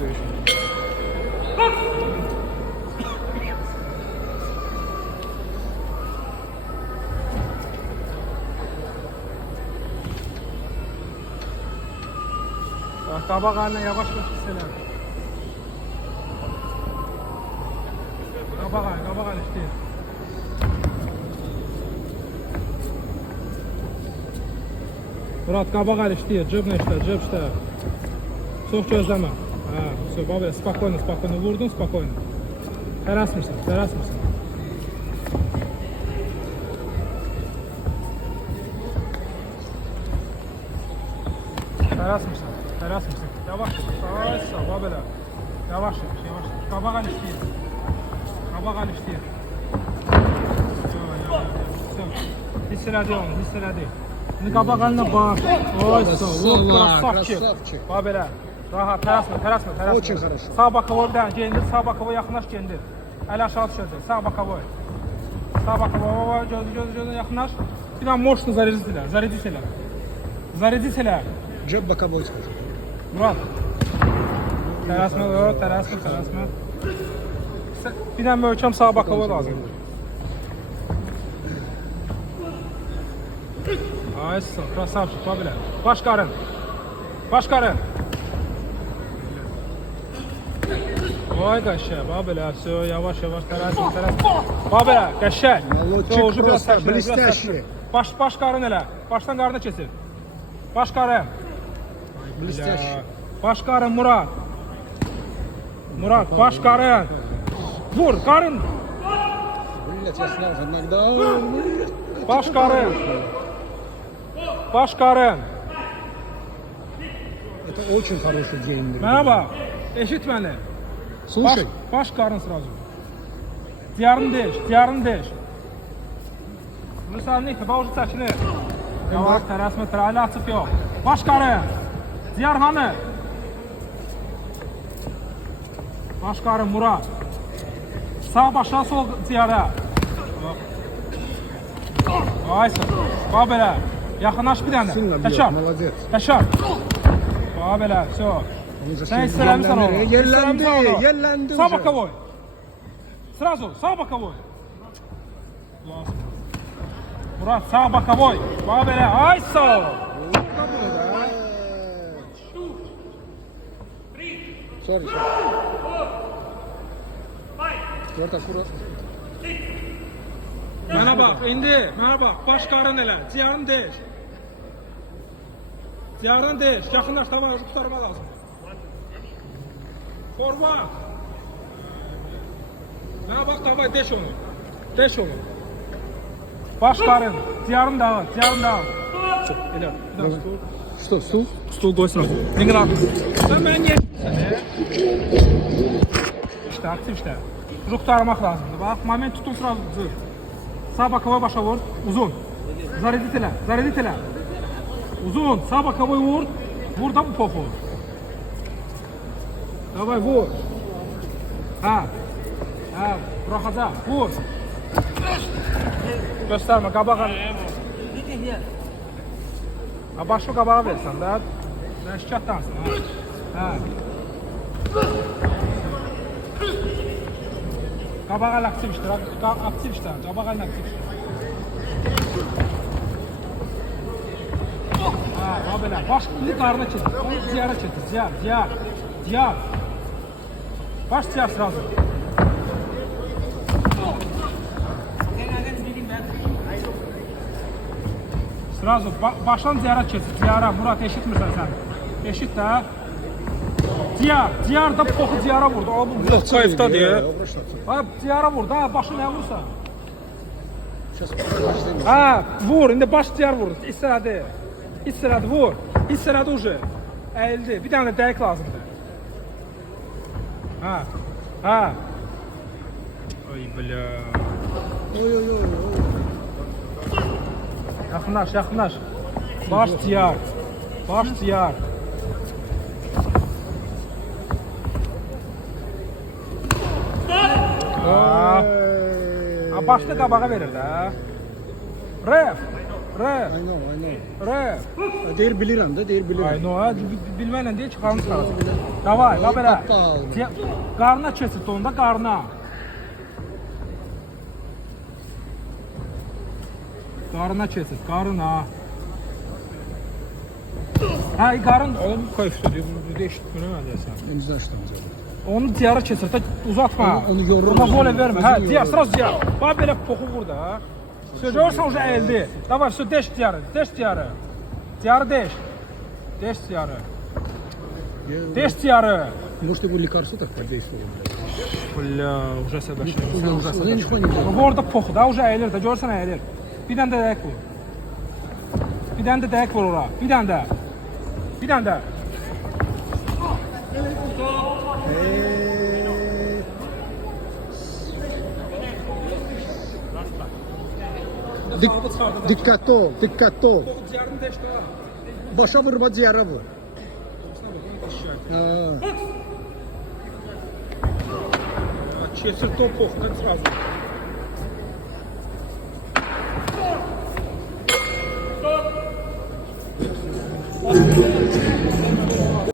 döyüş. Qabaq haline yavaş hissələr. Qabaq haline işləyir. Murat, qabaq haline işləyir. Cıbla işlə. Çox gözləmə. Все, babi, spokojno. Vurdun, spokojno. Tələsmirsən. Tələsmirsən. Yavaş. Sağ, babeler. Yavaş. Qabaq haline işləyir. Hiss elədi. Şimdi qabaq haline bax. Oy, krasavçik. Babeler. Rahat, tələsmə. Очень хорошо. Sağ bokovой gendir, sağ bokovой yaxınlaş gendir. Əl aşağı düşəcək, sağ bokovой. Gözünə yaxınlaş. Bir daha moşnu zarядить elə. Cep bokovой скажи. Murat. Tələsmə. Bir daha möhkəm sağ bokovой lazımdır. Ay, krasavçik, babeler. Baş qarın. Vay qəşəng, babeler, yavaş, tələsmə. Babeler, qəşəng. Молодчик просто, блестящий. Baş qarın elə, başdan qarına keçir. Baş qarın. Блестящий. Baş qarın, Murat, baş qarın. Vur, qarın. Блять, я сразу иногда... Baş qarın. Это очень хороший день. Mənə bax, eşit məni. Слушай. Baş qarın sıracı. Diyarını deyiş. Müsəlini iti, bavucu çəkinir. Yavaş, tələsmə, əli açıq yox. Baş qarın. Diyar hanı? Baş qarın, Murat. Sağ başla, sol diyara. Aysın. Bax belə. Yaxınlaş bir dənə. Qəşar. Qəşar. Bax belə, все. Sen hissələmişsən onu. Yerlendi. Sağ bokovой. Сразу, sağ bokovой. Murat, sağ bokovой. Bax belə, ay sağ ol. Sorry. Dört akura. Mənə bax, baş qarın elə, ciyarını deyiş. Yaxınlaş, tavanı tutarma lazım. Format. Mənə bax, davay, deş onu. Baş qarın, ciyarını dağıl. Elə, bir daha stul. Что, стул? Stul qoysun. Ningin atmışsın. Sən mən niyə İşte, aktiv işte. Ruhtu aramaq lazımdır. Bax, moment tutun sırası. Sağ bokovой başa vur, uzun. Zarядить elə. Uzun, sağ bokovой vur. Vur da bu popu. Davay, vur. Buraxacaq, vur. Göstərmə, qabağa. Başını qabağa versən də. Şikayətdansın. Qabağa aktiv işdir. Qabağa aktiv işdir. Belə, baş qarına keçir. Onu ziyara keçir. Ziyar. Baş ziyar sırası. Sırası, başdan ziyara keçir. Ziyara, Murat, eşitmirsən sən. Eşit də. Ziyar da poxu ziyara vurdu. O bu kayıfda diye. Ziyara vurdu. Başı nə vursa. Vur. İndi baş ziyar vurdu. İstiradı, vur. İstiradı ucu. Əyildi. Bir dənə dəqiq lazımdır. Ay bля. Oy. Yaxınlaş. Baş ziyar. Başını qabağa verir də. Ref. I know, I know. Ref. Deyir bilirəm də, deyir bilirəm. Ay no, bilməklə deyil ki, qarnı çıxaracaq. Davay, bax belə. Qarnına keçir onda, qarnına. Qarnına keçir, qarnına. Hə, qarın, onu koyuşdu, eşitməyəm deyəsən. Emizə açlanacaq. Onu diyara keçir, uzatma. Onu yorur. Ona volə vermə. Hə, diyar, sırası diyar. Bax belə poxu vur da. Görürsən, uca əyildi. Davay, deş diyarı, deş diyarı. Diyarı deş. Deş diyarı. Deş diyarı. Может, его лекарство так подействовало? Bля, uca səbəşir. Sən uca Onu heç səbəşir. bilmirəm. Bax, orada poxu da, uca əyilir də, görürsən əyilir. Bir dənə də dəyək vur. Bir dənə də dəyək vur ora. Bir dənə də. Bir dənə də. Dikkatli ol, dikkatli ol. Diyarını deşdi ora. Başa vurma, ciyara vur. Ha. Keçir top poxudan sразу. Stop.